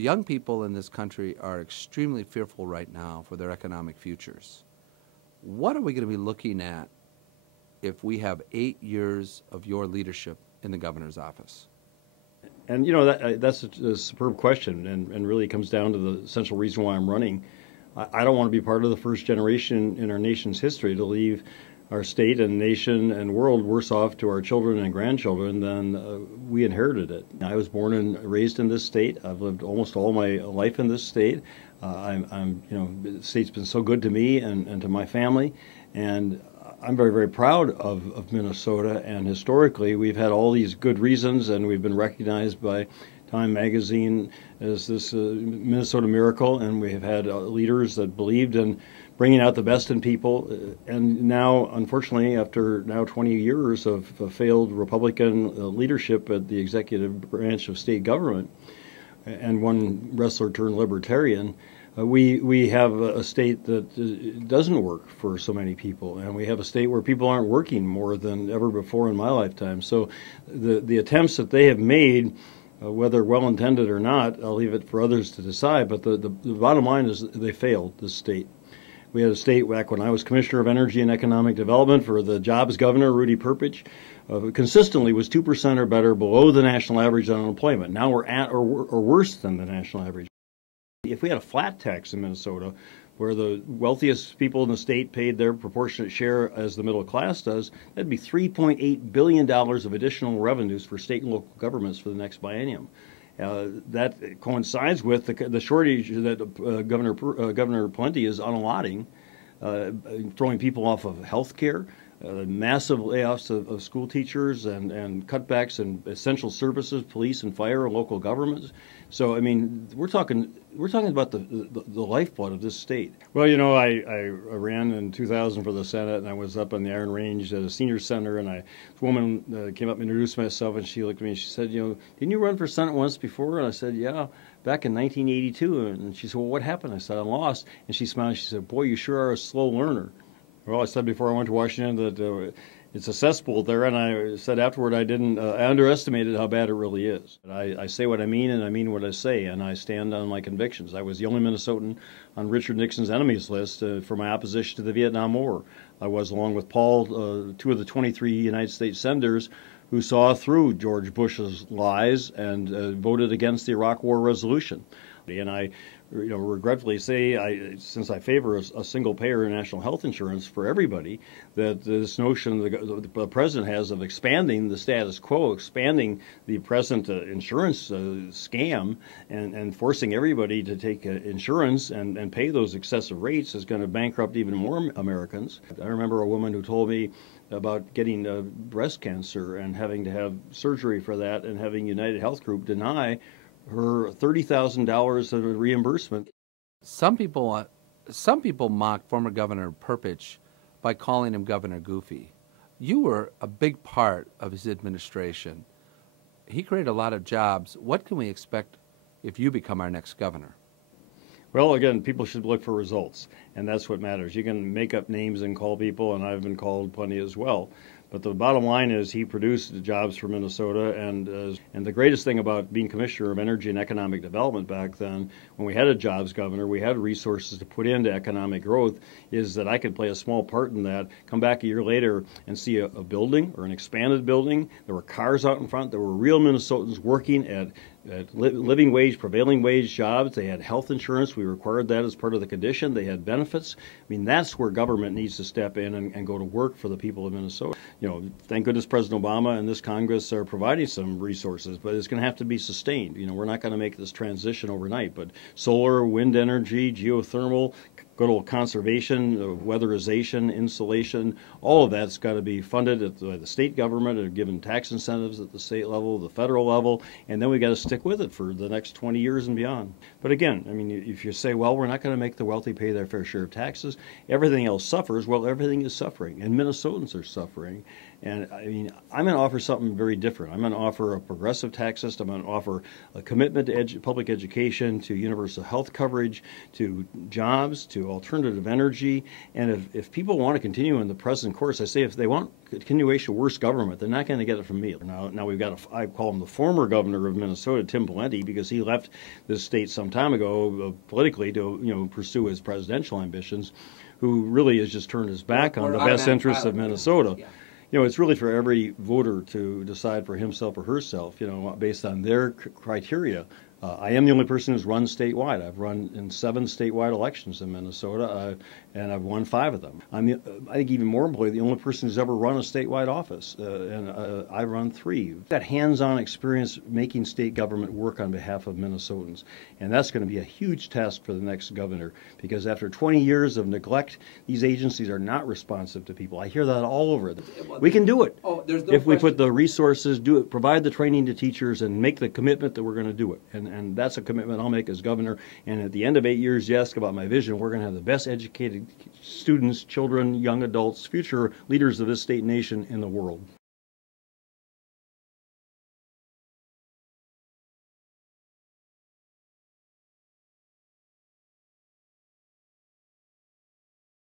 The young people in this country are extremely fearful right now for their economic futures. What are we going to be looking at if we have 8 years of your leadership in the governor's office? And you know, that's a superb question, and really comes down to the essential reason why I'm running. I don't want to be part of the first generation in our nation's history to leave our state and nation and world worse off to our children and grandchildren than we inherited it. I was born and raised in this state. I've lived almost all my life in this state. You know, the state's been so good to me and to my family, and I'm very, very proud of Minnesota. And historically, we've had all these good reasons, and we've been recognized by Time magazine as this Minnesota miracle, and we have had leaders that believed in bringing out the best in people. And now, unfortunately, after now 20 years of failed Republican leadership at the executive branch of state government, and one wrestler turned libertarian, we have a state that doesn't work for so many people, and we have a state where people aren't working more than ever before in my lifetime. So the attempts that they have made, whether well-intended or not, I'll leave it for others to decide, but the bottom line is they failed this state. We had a state back when I was Commissioner of Energy and Economic Development for the Jobs Governor, Rudy Perpich, consistently was 2% or better below the national average on unemployment. Now we're at or worse than the national average. If we had a flat tax in Minnesota, where the wealthiest people in the state paid their proportionate share as the middle class does, that'd be $3.8 billion of additional revenues for state and local governments for the next biennium. That coincides with the shortage that Governor Plenty is unallotting, throwing people off of health care, massive layoffs of school teachers, and cutbacks in essential services, police and fire, and local governments. So, I mean, we're talking about the lifeblood of this state. Well, you know, I ran in 2000 for the Senate, and I was up on the Iron Range at a senior center, and this woman came up and introduced myself, and she looked at me and she said, you know, didn't you run for Senate once before? And I said, yeah, back in 1982. And she said, well, what happened? I said, I lost. And she smiled and she said, boy, you sure are a slow learner. Well, I said before I went to Washington that it's a cesspool there, and I said afterward I underestimated how bad it really is. I say what I mean, and I mean what I say, and I stand on my convictions. I was the only Minnesotan on Richard Nixon's enemies list for my opposition to the Vietnam War. I was, along with Paul, 2 of the 23 United States senators who saw through George Bush's lies and voted against the Iraq War resolution. And I regretfully say, since I favor a single-payer national health insurance for everybody, that this notion the president has of expanding the status quo, expanding the present insurance scam, and forcing everybody to take insurance and pay those excessive rates is going to bankrupt even more Americans. I remember a woman who told me about getting breast cancer and having to have surgery for that, and having United Health Group deny her $30,000 of reimbursement. Some people mock former Governor Perpich by calling him Governor Goofy. You were a big part of his administration. He created a lot of jobs. What can we expect if you become our next governor? Well, again, people should look for results, and that's what matters. You can make up names and call people, and I've been called plenty as well. But the bottom line is he produced jobs for Minnesota, and the greatest thing about being Commissioner of Energy and Economic Development back then, when we had a jobs governor, we had resources to put into economic growth, is that I could play a small part in that, come back a year later and see a building or an expanded building. There were cars out in front. There were real Minnesotans working at living wage, prevailing wage jobs. They had health insurance. We required that as part of the condition. They had benefits. I mean, that's where government needs to step in and go to work for the people of Minnesota. You know, thank goodness President Obama and this Congress are providing some resources, but it's going to have to be sustained. You know, we're not going to make this transition overnight, but solar, wind energy, geothermal, good old conservation, weatherization, insulation, all of that's got to be funded by the state government or given tax incentives at the state level, the federal level, and then we got to stick with it for the next 20 years and beyond. But again, I mean, if you say, well, we're not going to make the wealthy pay their fair share of taxes, everything else suffers, well, everything is suffering, and Minnesotans are suffering. And I mean, I'm going to offer something very different. I'm going to offer a progressive tax system. I'm going to offer a commitment to public education, to universal health coverage, to jobs, to alternative energy. And if people want to continue in the present course, I say if they want continuation of worse government, they're not going to get it from me. Now we've got, I call him the former governor of Minnesota, Tide.m4v, because he left this state some time ago politically to pursue his presidential ambitions, who really has just turned his back on the best interests of Minnesota. Yeah. It's really for every voter to decide for himself or herself, based on their criteria. I am the only person who's run statewide. I've run in 7 statewide elections in Minnesota, and I've won 5 of them. I think even more importantly, the only person who's ever run a statewide office, and I run 3. I've got hands-on experience making state government work on behalf of Minnesotans, and that's going to be a huge task for the next governor, because after 20 years of neglect, these agencies are not responsive to people. I hear that all over. We can do it if we put the resources, do it, provide the training to teachers, and make the commitment that we're going to do it. And that's a commitment I'll make as governor. And at the end of 8 years, you ask about my vision, we're going to have the best educated students, children, young adults, future leaders of this state and nation in the world.